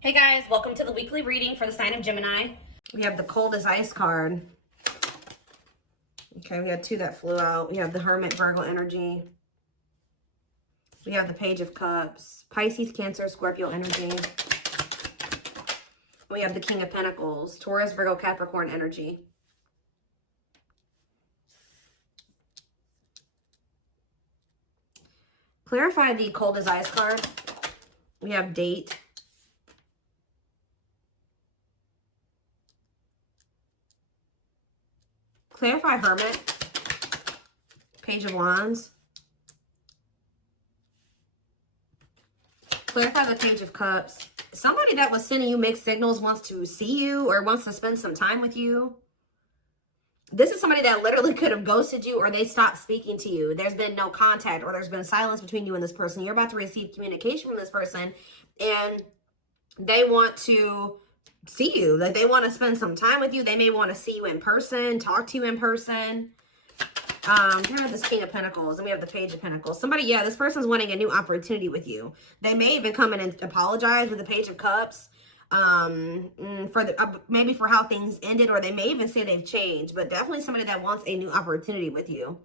Hey guys, welcome to the weekly reading for the sign of Gemini. We have the cold as ice card. Okay, we had two that flew out. We have the Hermit, Virgo energy. We have the Page of Cups, Pisces, Cancer, Scorpio energy. We have the King of Pentacles, Taurus, Virgo, Capricorn energy. Clarify the cold as ice card. We have date. Clarify Hermit, Page of Wands. Clarify the Page of Cups. Somebody that was sending you mixed signals wants to see you or wants to spend some time with you. This is somebody that literally could have ghosted you or they stopped speaking to you. There's been no contact or there's been silence between you and this person. You're about to receive communication from this person and they want to see you. Like they want to spend some time with you. They may want to see you in person, talk to you in person. Here we have this King of Pentacles and we have the Page of Pentacles. Somebody, yeah, this person's wanting a new opportunity with you. They may even come in and apologize with the Page of Cups for the maybe for how things ended, or they may even say they've changed, but definitely somebody that wants a new opportunity with you.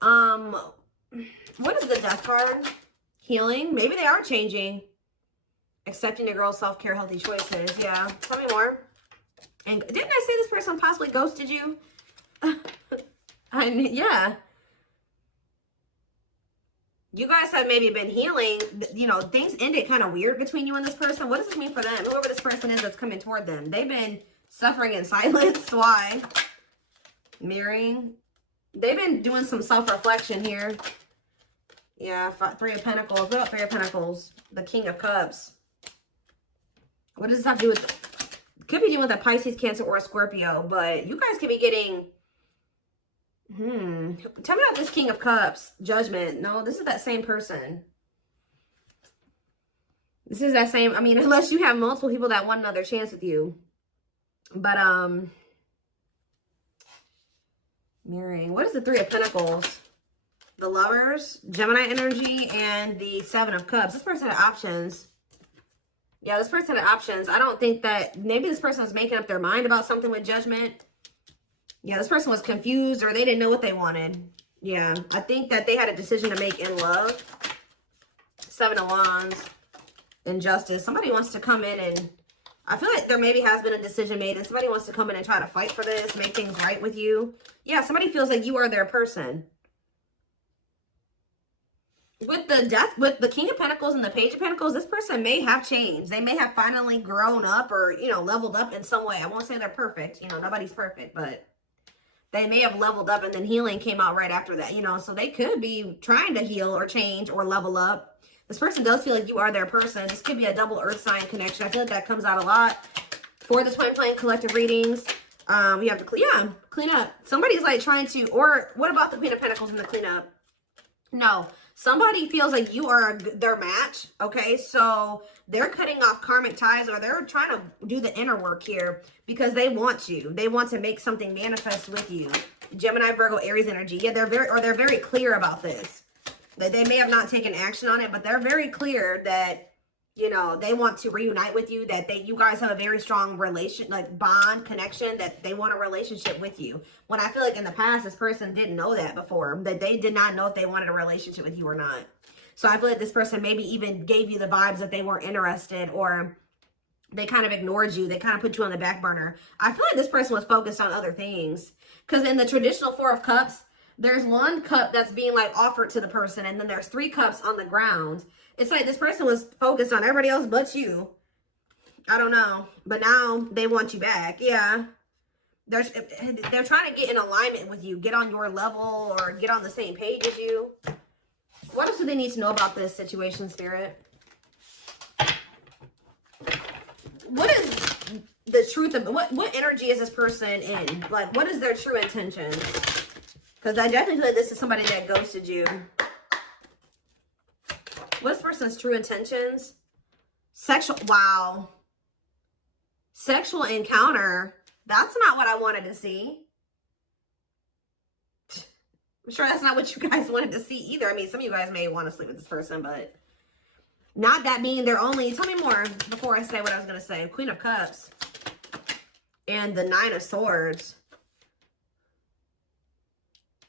What is the Death card? Healing. Maybe they are changing. Accepting the girl's self-care, healthy choices. Yeah, tell me more. And didn't I say this person possibly ghosted you? Yeah. You guys have maybe been healing. You know, things ended kind of weird between you and this person. What does this mean for them? Whoever this person is that's coming toward them. They've been suffering in silence. Why? Mirroring. They've been doing some self-reflection here. Yeah, Three of Pentacles. What about Three of Pentacles? The King of Cups. What does this have to do with? Could be doing with a Pisces, Cancer, or a Scorpio, but you guys could be getting. Tell me about this King of Cups. Judgment. No, this is that same person. This is that same. I mean, unless you have multiple people that want another chance with you. But mirroring. What is the Three of Pentacles? The Lovers, Gemini energy, and the Seven of Cups. This person had options. Yeah, this person had options. I don't think that maybe this person was making up their mind about something with Judgment. Yeah, this person was confused or they didn't know what they wanted. Yeah, I think that they had a decision to make in love. Seven of Wands, Injustice. Somebody wants to come in and I feel like there maybe has been a decision made and somebody wants to come in and try to fight for this, make things right with you. Yeah, somebody feels like you are their person. With the Death, with the King of Pentacles and the Page of Pentacles, this person may have changed. They may have finally grown up or, you know, leveled up in some way. I won't say they're perfect. You know, nobody's perfect, but they may have leveled up and then healing came out right after that, you know. So they could be trying to heal or change or level up. This person does feel like you are their person. This could be a double earth sign connection. I feel like that comes out a lot for the twin flame collective readings. We have to clean up. Somebody's like trying to, or what about the Queen of Pentacles in the cleanup? No. Somebody feels like you are their match, okay? So they're cutting off karmic ties or they're trying to do the inner work here because they want you. They want to make something manifest with you. Gemini, Virgo, Aries energy. Yeah, they're very clear about this. They may have not taken action on it, but they're very clear that, you know, they want to reunite with you, that you guys have a very strong relation, like bond, connection, that they want a relationship with you. When I feel like in the past, this person didn't know that before, that they did not know if they wanted a relationship with you or not. So I feel like this person maybe even gave you the vibes that they weren't interested or they kind of ignored you. They kind of put you on the back burner. I feel like this person was focused on other things because in the traditional Four of Cups, there's one cup that's being like offered to the person and then there's three cups on the ground. It's like this person was focused on everybody else but you. I don't know. But now they want you back. Yeah. They're trying to get in alignment with you. Get on your level or get on the same page as you. What else do they need to know about this situation, Spirit? What is the truth of what energy is this person in? Like, what is their true intention? Because I definitely feel like this is somebody that ghosted you. What's this person's true intentions? Wow. Sexual encounter. That's not what I wanted to see. I'm sure that's not what you guys wanted to see either. I mean, some of you guys may want to sleep with this person, but Not that being their only, tell me more before I say what I was going to say. Queen of Cups and the Nine of Swords.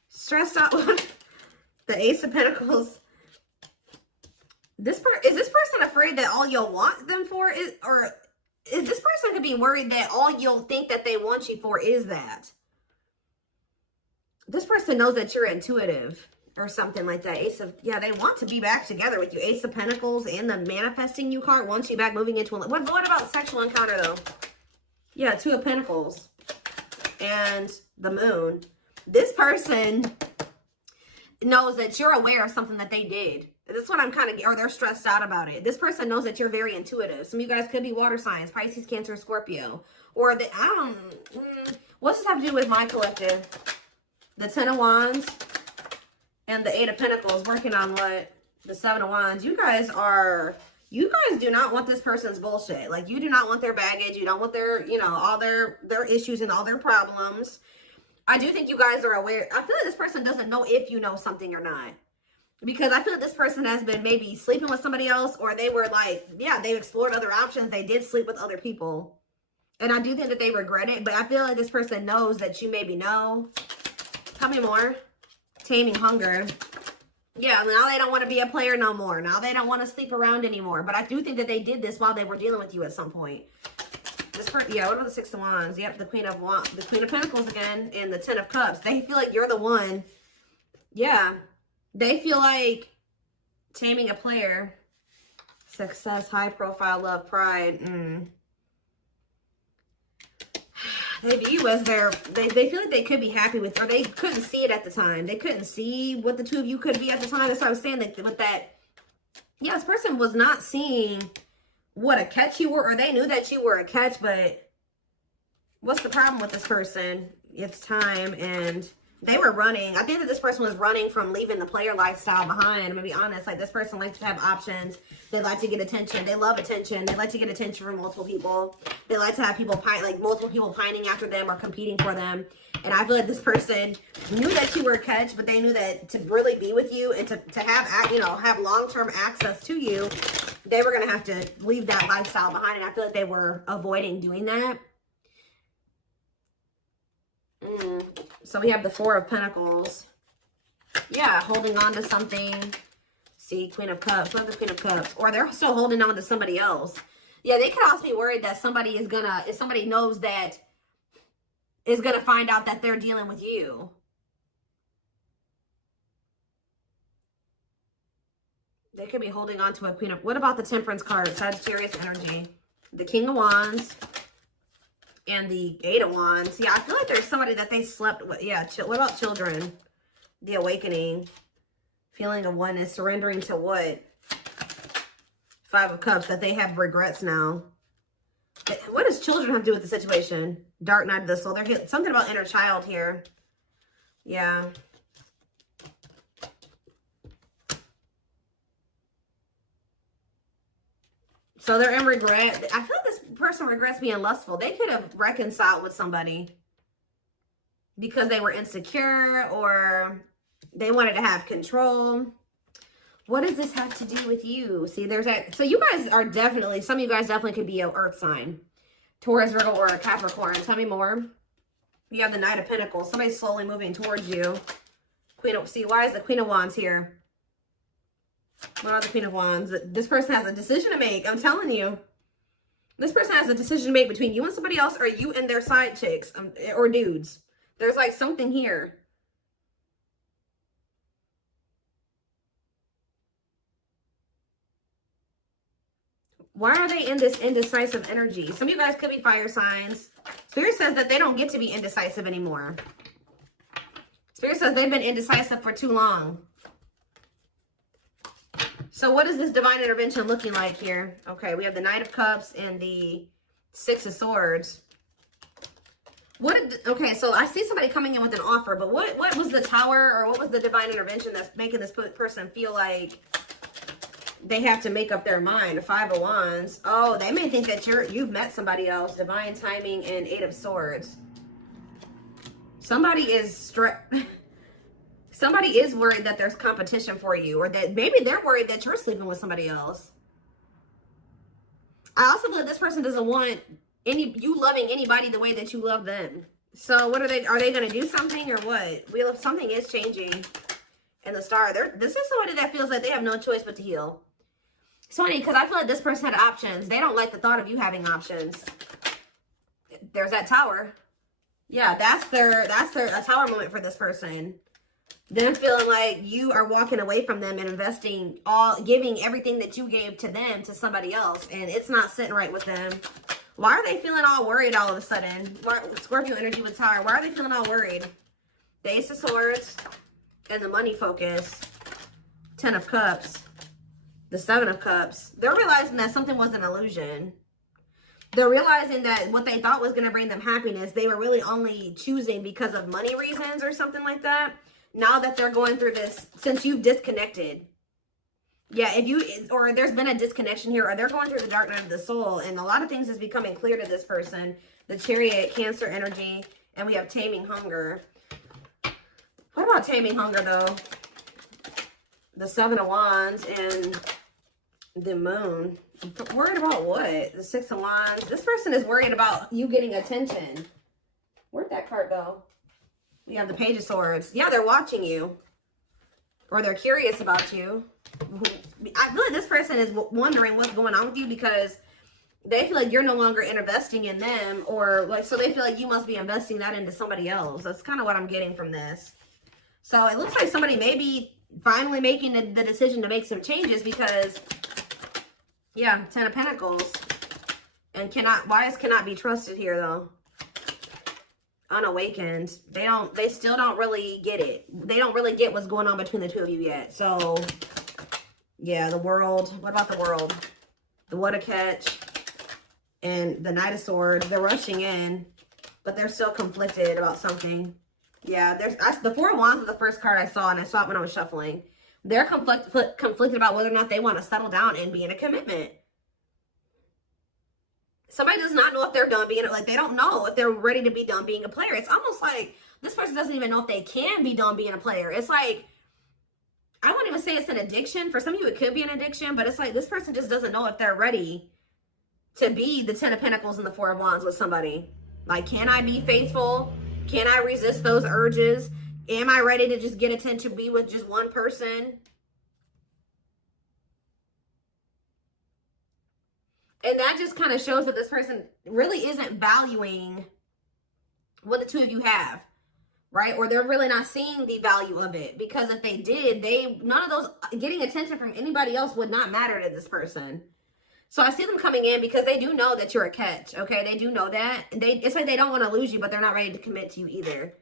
Stressed out with the Ace of Pentacles. Is this person afraid that all you'll want them for is, or is this person could be worried that all you'll think that they want you for is that? This person knows that you're intuitive or something like that. Ace of, yeah, they want to be back together with you. Ace of Pentacles and the manifesting you card wants you back, moving into a, what about sexual encounter though? Yeah, Two of Pentacles and the Moon. This person knows that you're aware of something that they did. That's what I'm kind of, or they're stressed out about it. This person knows that you're very intuitive. Some of you guys could be water signs, Pisces, Cancer, Scorpio. Or the, what's this have to do with my collective? The Ten of Wands and the Eight of Pentacles working on what? The Seven of Wands. You guys do not want this person's bullshit. Like, you do not want their baggage. You don't want their, you know, all their issues and all their problems. I do think you guys are aware. I feel like this person doesn't know if you know something or not. Because I feel like this person has been maybe sleeping with somebody else, or they were like, yeah, they explored other options. They did sleep with other people. And I do think that they regret it, but I feel like this person knows that you maybe know. Tell me more. Taming hunger. Yeah, now they don't want to be a player no more. Now they don't want to sleep around anymore. But I do think that they did this while they were dealing with you at some point. This person, yeah, what about the Six of Wands? Yep, the Queen of Pentacles again, and the Ten of Cups. They feel like you're the one. Yeah. They feel like taming a player. Success, high profile, love, pride. They view you as they feel like they could be happy with, or they couldn't see it at the time. They couldn't see what the two of you could be at the time. That's what I was saying, that with that, yeah, this person was not seeing what a catch you were, or they knew that you were a catch, but what's the problem with this person? It's time, and they were running. I think that this person was running from leaving the player lifestyle behind. I'm gonna be honest. Like, this person likes to have options. They like to get attention. They love attention. They like to get attention from multiple people. They like to have people like multiple people pining after them or competing for them. And I feel like this person knew that you were a catch, but they knew that to really be with you and to have, you know, have long-term access to you, they were gonna have to leave that lifestyle behind. And I feel like they were avoiding doing that. So we have the Four of Pentacles. Yeah, holding on to something. See, Queen of Cups. Love the Queen of Cups. Or they're still holding on to somebody else. Yeah, they could also be worried that somebody is gonna, if somebody knows that, is gonna find out that they're dealing with you. They could be holding on to a Queen of, what about the Temperance card? Sagittarius energy. The King of Wands. And the Eight of Wands. Yeah, I feel like there's somebody that they slept with. Yeah, what about children? The Awakening. Feeling of oneness. Surrendering to what? Five of Cups. That they have regrets now. What does children have to do with the situation? Dark Night of the Soul. There's something about inner child here. Yeah. So they're in regret. I feel like this person regrets being lustful. They could have reconciled with somebody because they were insecure or they wanted to have control. What does this have to do with you? See, there's that. So you guys are definitely, some of you guys definitely could be an earth sign. Taurus, Virgo, or a Capricorn. Tell me more. You have the Knight of Pentacles. Somebody's slowly moving towards you. See, why is the Queen of Wands here? What are the Queen of Wands? This person has a decision to make. I'm telling you. This person has a decision to make between you and somebody else, or you and their side chicks, or dudes. There's like something here. Why are they in this indecisive energy? Some of you guys could be fire signs. Spirit says that they don't get to be indecisive anymore. Spirit says they've been indecisive for too long. So what is this divine intervention looking like here? Okay, we have the Knight of Cups and the Six of Swords. Okay, so I see somebody coming in with an offer, but what was the Tower, or what was the divine intervention that's making this person feel like they have to make up their mind? The Five of Wands. Oh, they may think that you've met somebody else. Divine timing and Eight of Swords. Somebody is Somebody is worried that there's competition for you, or that maybe they're worried that you're sleeping with somebody else. I also feel like this person doesn't want you loving anybody the way that you love them. So what are they going to do something or what? Something is changing in the star. This is somebody that feels like they have no choice but to heal. It's funny because I feel like this person had options. They don't like the thought of you having options. There's that tower. Yeah, that's a tower moment for this person. Them feeling like you are walking away from them and giving everything that you gave to them to somebody else, and it's not sitting right with them. Why are they feeling all worried all of a sudden? Scorpio energy with tower. Why are they feeling all worried? The Ace of Swords and the money focus. 10 of Cups. The 7 of Cups. They're realizing that something was an illusion. They're realizing that what they thought was going to bring them happiness, they were really only choosing because of money reasons or something like that. Now that they're going through this, since you've disconnected. Yeah, or there's been a disconnection here, or they're going through the dark night of the soul, and a lot of things is becoming clear to this person. The Chariot, Cancer energy, and we have Taming Hunger. What about Taming Hunger, though? The 7 of Wands and the Moon. Worried about what? The 6 of Wands. This person is worried about you getting attention. Where'd that card go? We have the Page of Swords. Yeah, they're watching you. Or they're curious about you. I feel like this person is wondering what's going on with you because they feel like you're no longer investing in them, or like, so they feel like you must be investing that into somebody else. That's kind of what I'm getting from this. So it looks like somebody may be finally making the decision to make some changes because, yeah, 10 of Pentacles. And wise cannot be trusted here though. Unawakened. They still don't really get it. They don't really get what's going on between the two of you yet. So yeah, the World. What about the World? The What a Catch and the Knight of Swords. They're rushing in, but they're still conflicted about something. Yeah, the 4 of Wands was the first card I saw, and I saw it when I was shuffling. They're conflicted about whether or not they want to settle down and be in a commitment. Somebody does not know if they're done being, like, they don't know if they're ready to be done being a player. It's almost like this person doesn't even know if they can be done being a player. It's like, I wouldn't even say it's an addiction. For some of you, it could be an addiction, but it's like this person just doesn't know if they're ready to be the 10 of Pentacles and the 4 of Wands with somebody. Like, can I be faithful? Can I resist those urges? Am I ready to just get attention, be with just one person? And that just kind of shows that this person really isn't valuing what the two of you have, right? Or they're really not seeing the value of it. Because if they did, none of those, getting attention from anybody else would not matter to this person. So I see them coming in because they do know that you're a catch, okay? They do know that. It's like they don't want to lose you, but they're not ready to commit to you either.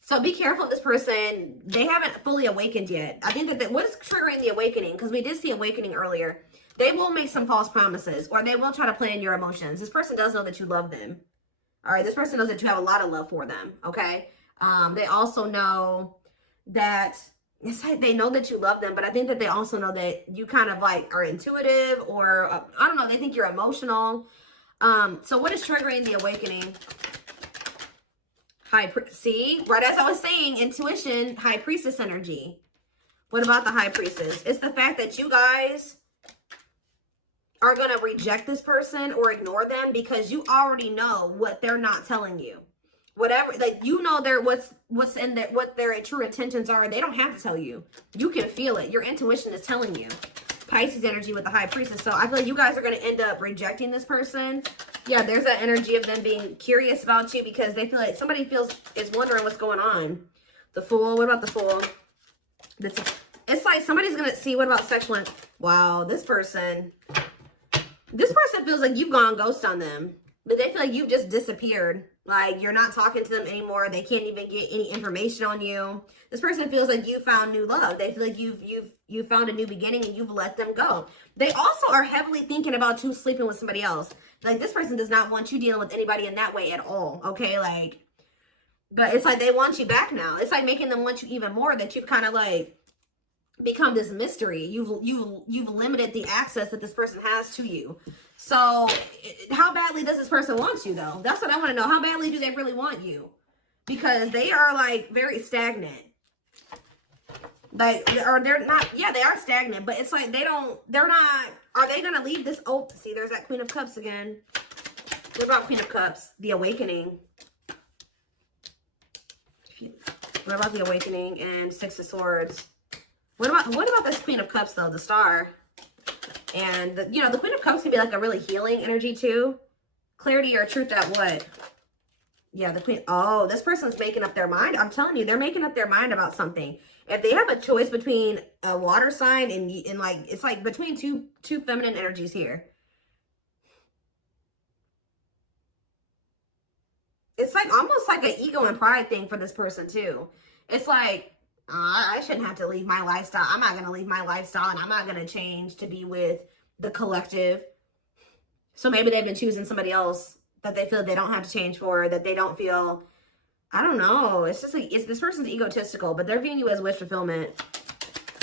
So be careful of this person. They haven't fully awakened yet. I think that what is triggering the awakening, because we did see awakening earlier, they will make some false promises, or they will try to play in your emotions. This person does know that you love them. All right, this person knows that you have a lot of love for them, okay? They also know that, it's like they know that you love them, but I think that they also know that you kind of like are intuitive, or I don't know, they think you're emotional. So what is triggering the awakening? See, right as I was saying, intuition, High Priestess energy. What about the High Priestess? It's the fact that you guys are going to reject this person or ignore them because you already know what they're not telling you. Whatever, like, you know, what's in there, what their true intentions are. They don't have to tell you. You can feel it. Your intuition is telling you. Pisces energy with the High Priestess. So I feel like you guys are going to end up rejecting this person. Yeah, there's that energy of them being curious about you because they feel like somebody is wondering what's going on. The Fool. What about the Fool? It's like somebody's going to see. What about sexual? Wow, this person feels like you've gone ghost on them. But they feel like you've just disappeared. Like, you're not talking to them anymore. They can't even get any information on you. This person feels like you found new love. They feel like you've found a new beginning and you've let them go. They also are heavily thinking about you sleeping with somebody else. Like, this person does not want you dealing with anybody in that way at all. Okay, like, but it's like they want you back now. It's like making them want you even more, that you've kind of like become this mystery. You've limited the access that this person has to you. So how badly does this person want you though? That's what I want to know. How badly do they really want you? Because they are like very stagnant. Like, or they're not, yeah, they are stagnant, but it's like they're not, are they going to leave this open? See, there's that Queen of Cups again. What about Queen of Cups? The Awakening. What about the Awakening and Six of Swords? What about this Queen of Cups, though? The Star. And, you know, the Queen of Cups can be like a really healing energy, too. Clarity or truth at what? Yeah, the Queen. Oh, this person's making up their mind. I'm telling you, they're making up their mind about something. If they have a choice between a water sign and like, it's like between two feminine energies here. It's like almost like an ego and pride thing for this person, too. It's like, I shouldn't have to leave my lifestyle. I'm not going to leave my lifestyle, and I'm not going to change to be with the collective. So maybe they've been choosing somebody else that they feel they don't have to change for, that they don't feel, I don't know. It's just like, this person's egotistical, but they're viewing you as wish fulfillment.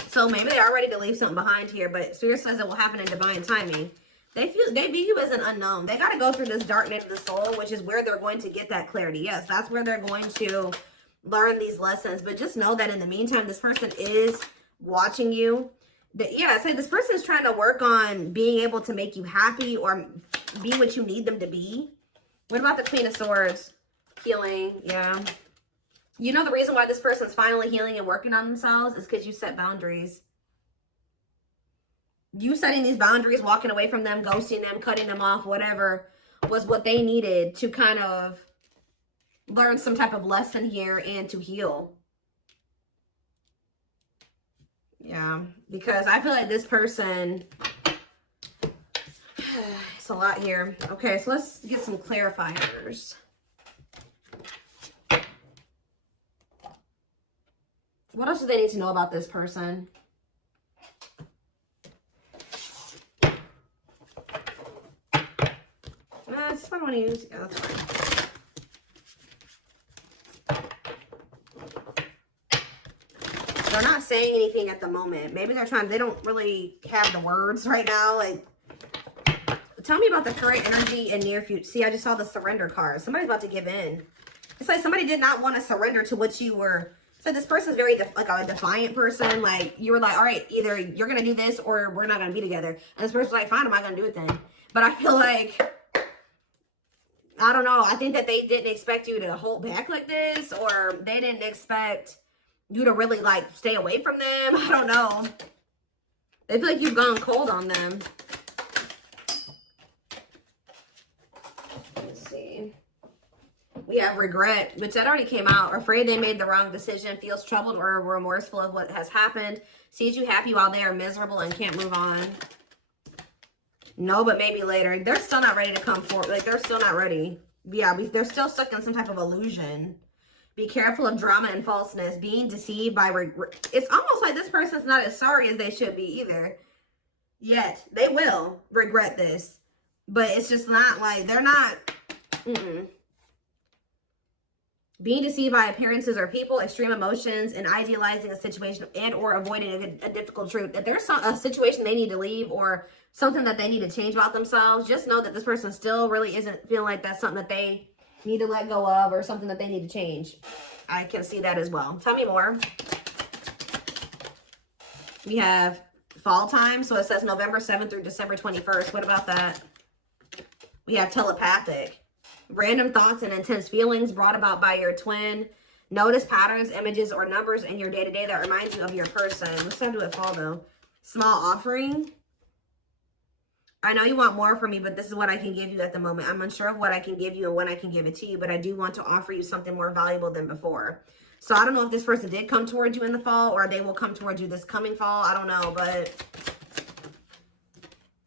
So maybe they are ready to leave something behind here, but Spirit says it will happen in divine timing. They view you as an unknown. They got to go through this dark night of the soul, which is where they're going to get that clarity. Yes, that's where they're going to learn these lessons. But just know that in the meantime, this person is watching you. Yeah, I say this person is trying to work on being able to make you happy or be what you need them to be. What about the Queen of Swords? Healing, yeah. You know the reason why this person's finally healing and working on themselves is because you set boundaries. You setting these boundaries, walking away from them, ghosting them, cutting them off, whatever, was what they needed to kind of learn some type of lesson here and to heal. Yeah, because I feel like this person, it's a lot here. Okay, so let's get some clarifiers. What else do they need to know about this person? That's what I want to use. Yeah, that's fine. They're not saying anything at the moment. Maybe they're trying, they don't really have the words right now. Like, tell me about the current energy and near future. See, I just saw the surrender card. Somebody's about to give in. It's like somebody did not want to surrender to what you were. So this person's very like a defiant person. Like, you were like, all right, either you're going to do this or we're not going to be together. And this person's like, fine, I'm not going to do it then. But I feel like, I don't know. I think that they didn't expect you to hold back like this, or they didn't expect you to really like stay away from them. I don't know. They feel like you've gone cold on them. Let's see. We have regret, which that already came out. Afraid they made the wrong decision, feels troubled or remorseful of what has happened, sees you happy while they are miserable and can't move on. No, but maybe later. They're still not ready to come forward. Like, they're still not ready. Yeah, they're still stuck in some type of illusion. Be careful of drama and falseness. Being deceived by regret. It's almost like this person's not as sorry as they should be either. Yet. They will regret this. But it's just not like, they're not. Being deceived by appearances or people, extreme emotions, and idealizing a situation and or avoiding a difficult truth. If there's a situation they need to leave or something that they need to change about themselves, just know that this person still really isn't feeling like that's something that they need to let go of or something that they need to change. I can see that as well. Tell me more. We have fall time. So it says November 7th through December 21st. What about that? We have telepathic. Random thoughts and intense feelings brought about by your twin. Notice patterns, images, or numbers in your day-to-day that remind you of your person. Let's not do it fall, though. Small offering. I know you want more from me, but this is what I can give you at the moment. I'm unsure of what I can give you and when I can give it to you, but I do want to offer you something more valuable than before. So I don't know if this person did come towards you in the fall or they will come towards you this coming fall. I don't know, but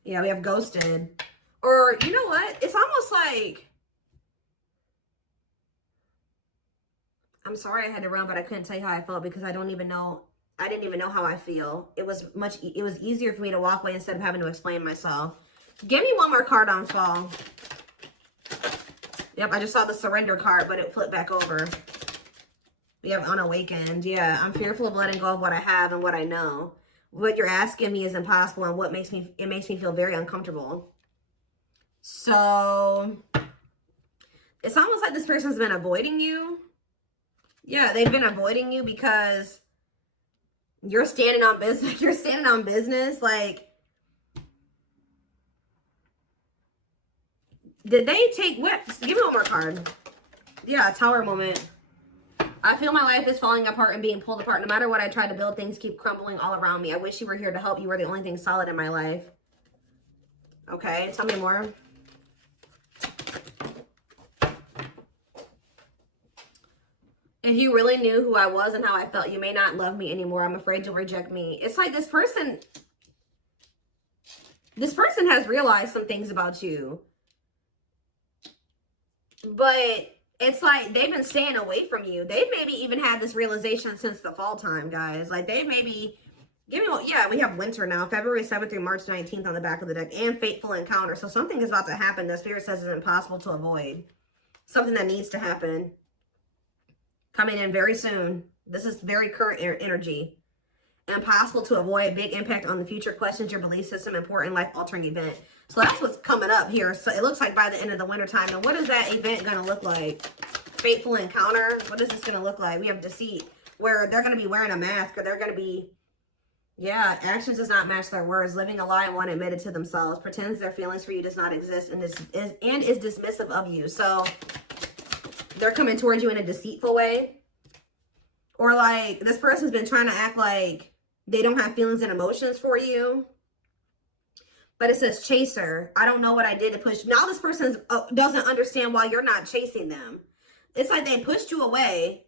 yeah, we have ghosted. Or you know what? It's almost like, I'm sorry I had to run, but I couldn't tell you how I felt because I don't even know. I didn't even know how I feel. It was easier for me to walk away instead of having to explain myself. Give me one more card on fall. Yep, I just saw the surrender card, but it flipped back over. We have unawakened. Yeah, I'm fearful of letting go of what I have and what I know. What you're asking me is impossible, and it makes me feel very uncomfortable. So it's almost like this person's been avoiding you. Yeah, they've been avoiding you because You're standing on business. You're standing on business. Like, did they take what? Give me one more card. Yeah, Tower moment. I feel my life is falling apart and being pulled apart. No matter what I try to build, things keep crumbling all around me. I wish you were here to help. You were the only thing solid in my life. Okay, tell me more. If you really knew who I was and how I felt, you may not love me anymore. I'm afraid you'll reject me. It's like this person has realized some things about you. But it's like they've been staying away from you. They've maybe even had this realization since the fall time, guys. Like they maybe, yeah, we have winter now. February 7th through March 19th on the back of the deck. And Fateful encounter. So something is about to happen that Spirit says is impossible to avoid. Something that needs to happen. Coming in very soon. This is very current energy. Impossible to avoid. Big impact on the future. Questions your belief system. Important life-altering event. So that's what's coming up here. So it looks like by the end of the winter time. And what is that event going to look like? Fateful encounter. What is this going to look like? We have deceit. Where they're going to be wearing a mask. Or they're going to be... Yeah, actions does not match their words. Living a lie and one admitted to themselves. Pretends their feelings for you does not exist. And is dismissive of you. So... they're coming towards you in a deceitful way. Or like this person's been trying to act like they don't have feelings and emotions for you. But it says chaser. I don't know what I did to push. Now this person doesn't understand why you're not chasing them. It's like they pushed you away.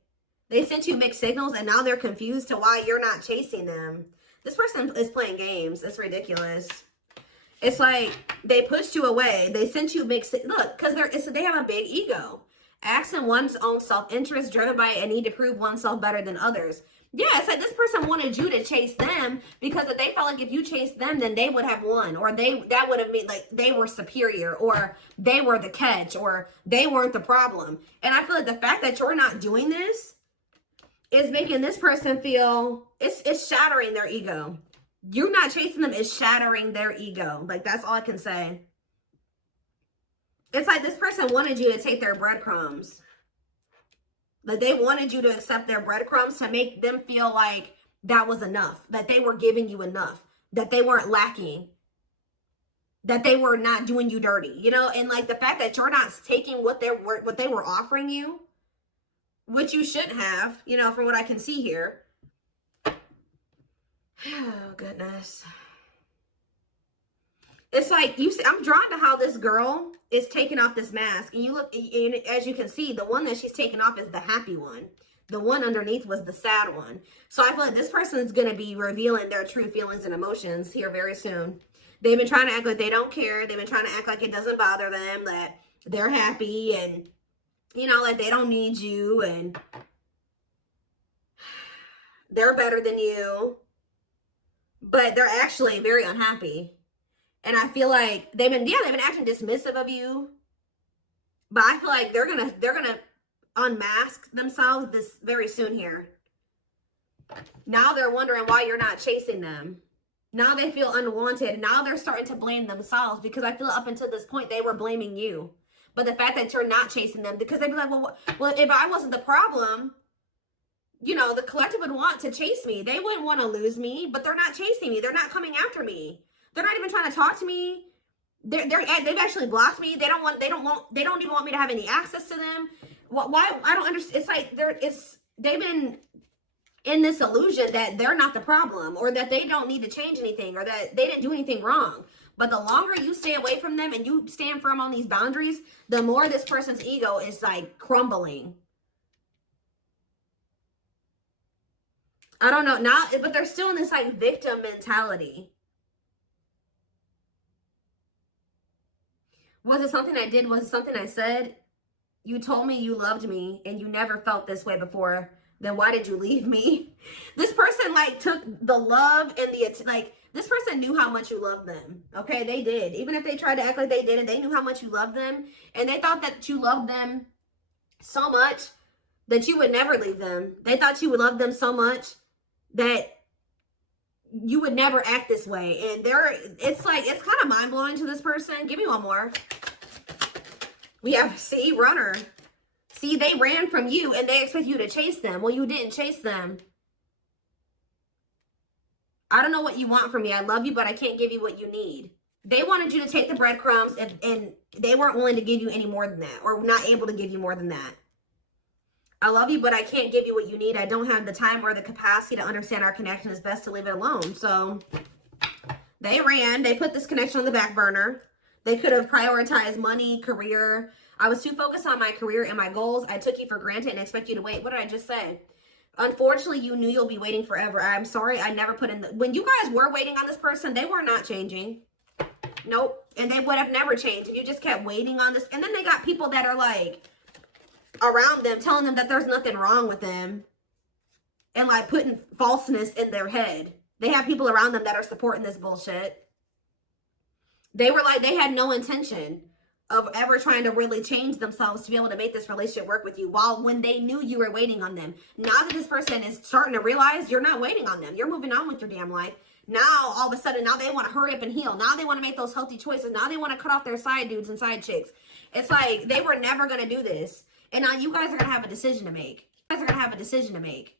They sent you mixed signals and now they're confused to why you're not chasing them. This person is playing games. It's ridiculous. It's like they pushed you away. They sent you mixed signals. Look, because they have a big ego. Acting one's own self-interest, driven by a need to prove oneself better than others. Yeah, it's like this person wanted you to chase them because if they felt like if you chased them, then they would have won. Or that would have meant like they were superior or they were the catch or they weren't the problem. And I feel like the fact that you're not doing this is making this person feel, it's shattering their ego. You not chasing them is shattering their ego. Like that's all I can say. It's like this person wanted you to take their breadcrumbs. Like they wanted you to accept their breadcrumbs to make them feel like that was enough. That they were giving you enough. That they weren't lacking. That they were not doing you dirty. You know, and like the fact that you're not taking what they were offering you. Which you shouldn't have, you know, from what I can see here. Oh, goodness. It's like, I'm drawn to how this girl is taking off this mask. And you look, and as you can see, the one that she's taking off is the happy one. The one underneath was the sad one. So I feel like this person is going to be revealing their true feelings and emotions here very soon. They've been trying to act like they don't care. They've been trying to act like it doesn't bother them, that they're happy and, you know, like they don't need you and they're better than you. But they're actually very unhappy. And I feel like they've been acting dismissive of you. But I feel like they're gonna unmask themselves this very soon here. Now they're wondering why you're not chasing them. Now they feel unwanted. Now they're starting to blame themselves because I feel up until this point they were blaming you. But the fact that you're not chasing them, because they'd be like, well, if I wasn't the problem, you know, the collective would want to chase me. They wouldn't want to lose me, but they're not chasing me. They're not coming after me. They're not even trying to talk to me. They've actually blocked me. They don't even want me to have any access to them. Why? I don't understand. It's like they've been in this illusion that they're not the problem or that they don't need to change anything or that they didn't do anything wrong. But the longer you stay away from them and you stand firm on these boundaries, the more this person's ego is like crumbling. I don't know now, but they're still in this like victim mentality. Was it something I did? Was it something I said? You told me you loved me and you never felt this way before. Then why did you leave me? This person like took the love and this person knew how much you loved them. Okay, they did. Even if they tried to act like they didn't, they knew how much you loved them. And they thought that you loved them so much that you would never leave them. They thought you would love them so much that you would never act this way. And it's kind of mind-blowing to this person. Give me one more. We have runner. See, they ran from you and they expect you to chase them. Well, you didn't chase them. I don't know what you want from me. I love you, but I can't give you what you need. They wanted you to take the breadcrumbs, and they weren't willing to give you any more than that, or not able to give you more than that. I love you, but I can't give you what you need. I don't have the time or the capacity to understand our connection. It's best to leave it alone. So they ran. They put this connection on the back burner. They could have prioritized money, career. I was too focused on my career and my goals. I took you for granted and expect you to wait. What did I just say? Unfortunately, you knew you'll be waiting forever. I'm sorry I never put in the... When you guys were waiting on this person, they were not changing. Nope. And they would have never changed if you just kept waiting on this. And then they got people that are like around them telling them that there's nothing wrong with them. And like putting falseness in their head. They have people around them that are supporting this bullshit. They were like, they had no intention of ever trying to really change themselves to be able to make this relationship work with you, while when they knew you were waiting on them. Now that this person is starting to realize you're not waiting on them, you're moving on with your damn life. Now, all of a sudden, now they want to hurry up and heal. Now they want to make those healthy choices. Now they want to cut off their side dudes and side chicks. It's like they were never going to do this. And now you guys are going to have a decision to make. You guys are going to have a decision to make.